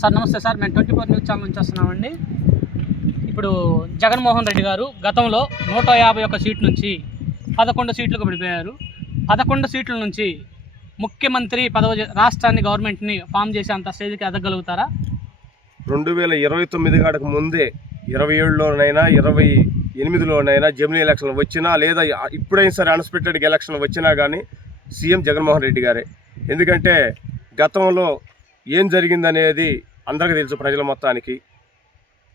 Sir నమస్తే sir, మేము 24 news channel నుంచి వస్తున్నామండి. ఇప్పుడు జగన్మోహన్ రెడ్డి గారు గతంలో 151 సీట్ల నుంచి 11 సీట్లకు పడిపోయారు. 11 సీట్ల నుంచి ముఖ్యమంత్రి పదవి రాష్ట్రాన్ని గవర్నమెంట్ని ఫామ్ చేసే అంత స్టేజ్కి ఎదగలుగుతారా? 2029 కాడకు ముందే 27లోనైనా 28లోనైనా జమిలీ ఎలక్షన్లు వచ్చినా లేదా ఇప్పుడైనా సరే అన్ఎక్స్పెక్టెడ్ ఎలక్షన్లు వచ్చినా కానీ సీఎం జగన్మోహన్ రెడ్డి గారే. ఎందుకంటే గతంలో ఏం జరిగిందనేది అందరికీ తెలుసు. ప్రజల మొత్తానికి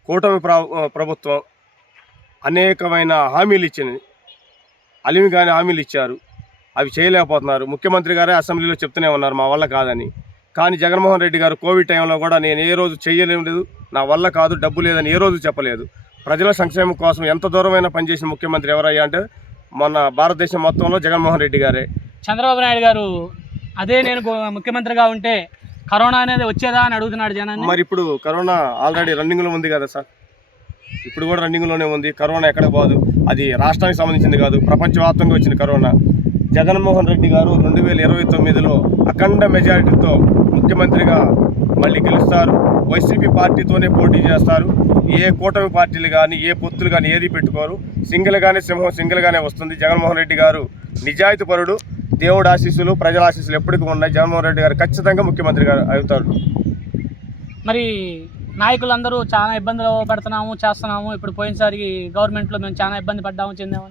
కూటమి ప్రభుత్వం అనేకమైన హామీలు ఇచ్చింది, అలిమిగానే హామీలు ఇచ్చారు, అవి చేయలేకపోతున్నారు. ముఖ్యమంత్రి గారే అసెంబ్లీలో చెప్తూనే ఉన్నారు మా వల్ల కాదని. కానీ జగన్మోహన్ రెడ్డి గారు కోవిడ్ టైంలో కూడా నేను ఏ రోజు చేయలేదు, నా వల్ల కాదు, డబ్బు లేదని ఏ రోజు చెప్పలేదు. ప్రజల సంక్షేమం కోసం ఎంత దూరమైనా పనిచేసిన ముఖ్యమంత్రి ఎవరయ్యా అంటే మన భారతదేశం మొత్తంలో జగన్మోహన్ రెడ్డి గారే. చంద్రబాబు నాయుడు గారు అదే నేను ముఖ్యమంత్రిగా ఉంటే కరోనా అనేది వచ్చేదా అని అడుగుతున్నాడు జనాన్ని. మరి ఇప్పుడు కరోనా ఆల్రెడీ రన్నింగ్లో ఉంది కదా సార్, ఇప్పుడు కూడా రన్నింగ్లోనే ఉంది. కరోనా ఎక్కడ పోదు, అది రాష్ట్రానికి సంబంధించింది కాదు, ప్రపంచవ్యాప్తంగా వచ్చిన కరోనా. జగన్మోహన్ రెడ్డి గారు 2029లో అఖండ మెజారిటీతో ముఖ్యమంత్రిగా మళ్ళీ గెలుస్తారు. వైసీపీ పార్టీతోనే పోటీ చేస్తారు. ఏ కూటమి పార్టీలు కానీ ఏ పొత్తులు కానీ ఏది పెట్టుకోరు. సింగిల్గానే సింహం సింగిల్గానే వస్తుంది. జగన్మోహన్ రెడ్డి గారు నిజాయితీ పరుడు, దేవుడు ఆశీస్సులు, ప్రజల ఆశీస్సులు ఎప్పటికీ ఉన్నాయి. జగన్మోహన్ రెడ్డి గారు ఖచ్చితంగా ముఖ్యమంత్రి గారు అవుతారు. మరి నాయకులందరూ చాలా ఇబ్బందులు పడుతున్నాము చేస్తున్నాము, ఇప్పుడు పోయినసారి గవర్నమెంట్లో మేము చాలా ఇబ్బంది పడ్డాము చెందాము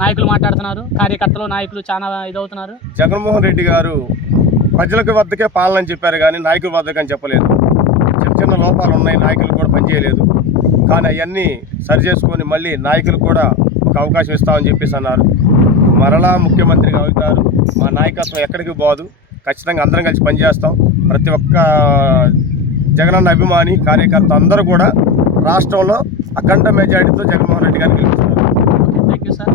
నాయకులు మాట్లాడుతున్నారు. కార్యకర్తలు నాయకులు చాలా ఇదవుతున్నారు. జగన్మోహన్ రెడ్డి గారు ప్రజలకు వద్దకే పాలన అని చెప్పారు కానీ నాయకుల వద్దకని చెప్పలేదు. చిన్న చిన్న లోపాలు ఉన్నాయి, నాయకులు కూడా పనిచేయలేదు. కానీ అవన్నీ సరి చేసుకొని మళ్ళీ నాయకులు కూడా ఒక అవకాశం ఇస్తామని చెప్పేసి అన్నారు. మరలా ముఖ్యమంత్రిగా అవుతారు. మా నాయకత్వం ఎక్కడికి పోదు, ఖచ్చితంగా అందరం కలిసి పనిచేస్తాం. ప్రతి ఒక్క జగనన్న అభిమాని కార్యకర్త అందరూ కూడా రాష్ట్రంలో అఖండ మెజారిటీతో జగన్మోహన్ రెడ్డి గారిని గెలుస్తారు. Thank you sir.